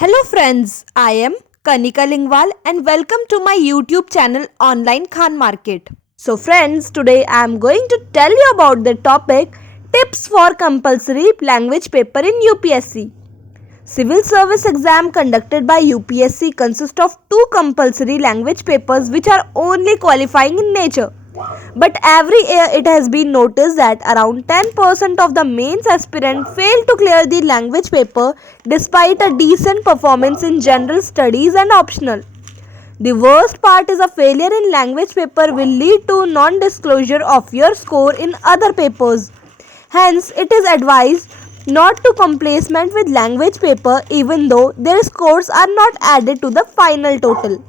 Hello friends, I am Kanika Lingwal and welcome to my YouTube channel Online Khan Market. So friends, today I am going to tell you about the topic Tips for Compulsory Language Paper in UPSC. Civil Service exam conducted by UPSC consists of two compulsory language papers which are only qualifying in nature. But every year it has been noticed that around 10% of the mains aspirant fail to clear the language paper despite a decent performance in general studies and optional. The worst part is a failure in language paper will lead to non-disclosure of your score in other papers. Hence, it is advised not to complacement with language paper even though their scores are not added to the final total.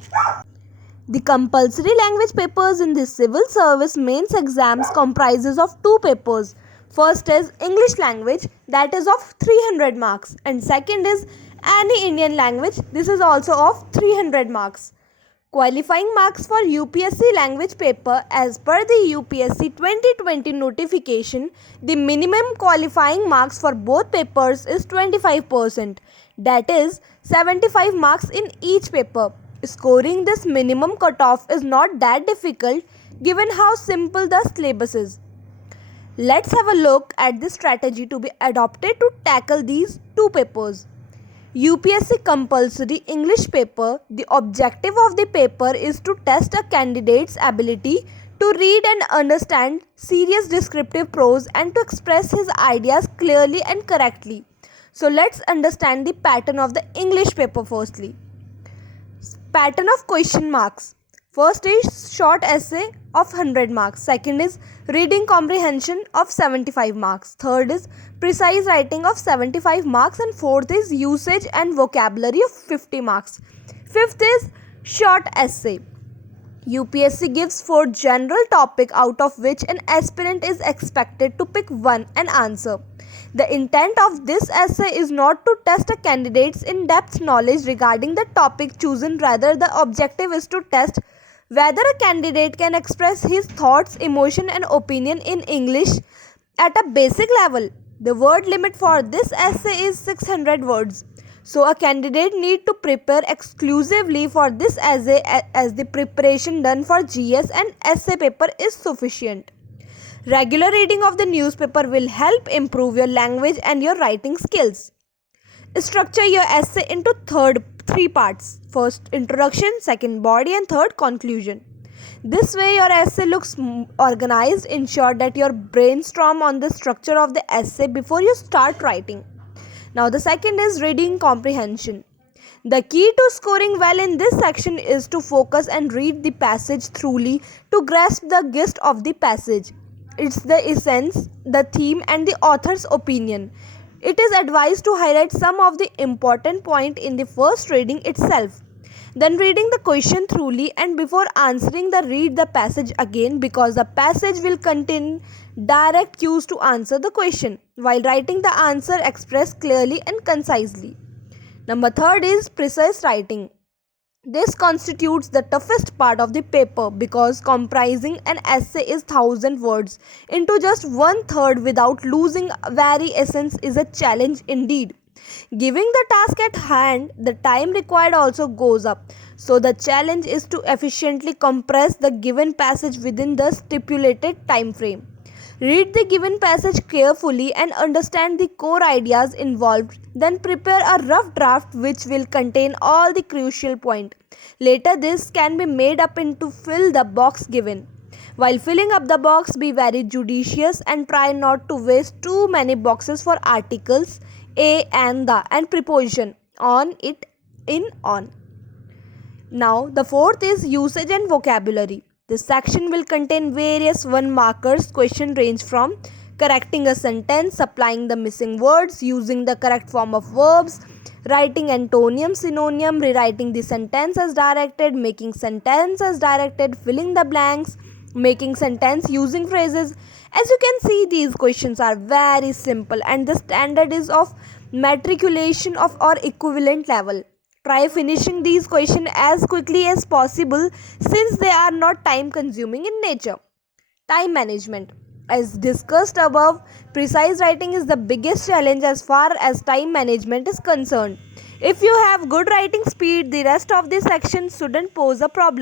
The compulsory language papers in the civil service mains exams comprises of two papers. First is English language, that is of 300 marks, and second is any Indian language, this is also of 300 marks. Qualifying marks for UPSC language paper as per the UPSC 2020 notification, the minimum qualifying marks for both papers is 25%, that is 75 marks in each paper. Scoring this minimum cutoff is not that difficult given how simple the syllabus is. Let's have a look at the strategy to be adopted to tackle these two papers. UPSC compulsory English paper, the objective of the paper is to test a candidate's ability to read and understand serious descriptive prose and to express his ideas clearly and correctly. So let's understand the pattern of the English paper firstly. Pattern of question marks. First is short essay of 100 marks. Second is reading comprehension of 75 marks. Third is precise writing of 75 marks. And fourth is usage and vocabulary of 50 marks. Fifth is short essay. UPSC gives 4 general topics out of which an aspirant is expected to pick one and answer. The intent of this essay is not to test a candidate's in-depth knowledge regarding the topic chosen, rather the objective is to test whether a candidate can express his thoughts, emotion and opinion in English at a basic level. The word limit for this essay is 600 words. So a candidate need to prepare exclusively for this essay as the preparation done for GS and essay paper is sufficient. Regular reading of the newspaper will help improve your language and your writing skills. Structure your essay into three parts. First introduction, second body and third conclusion. This way your essay looks organized. Ensure that you brainstorm on the structure of the essay before you start writing. Now the second is reading comprehension. The key to scoring well in this section is to focus and read the passage thoroughly to grasp the gist of the passage. It's the essence, the theme and the author's opinion. It is advised to highlight some of the important points in the first reading itself. Then reading the question thoroughly and before answering read the passage again because the passage will contain direct cues to answer the question while writing the answer expressed clearly and concisely. Number third is precise writing. This constitutes the toughest part of the paper because comprising an essay is 1000 words into just 1/3 without losing very essence is a challenge indeed. Giving the task at hand, the time required also goes up. So the challenge is to efficiently compress the given passage within the stipulated time frame. Read the given passage carefully and understand the core ideas involved. Then prepare a rough draft which will contain all the crucial points. Later this can be made up into fill the box given. While filling up the box, be very judicious and try not to waste too many boxes for articles, a and the and preposition on, it, in, on. Now the fourth is usage and vocabulary. This section will contain various one markers. Question range from correcting a sentence, supplying the missing words, using the correct form of verbs, writing antonym, synonym, rewriting the sentence as directed, making sentence as directed, filling the blanks, making sentence using phrases. As you can see, these questions are very simple and the standard is of matriculation of or equivalent level. Try finishing these questions as quickly as possible since they are not time consuming in nature. Time management. As discussed above, precise writing is the biggest challenge as far as time management is concerned. If you have good writing speed, the rest of the section shouldn't pose a problem.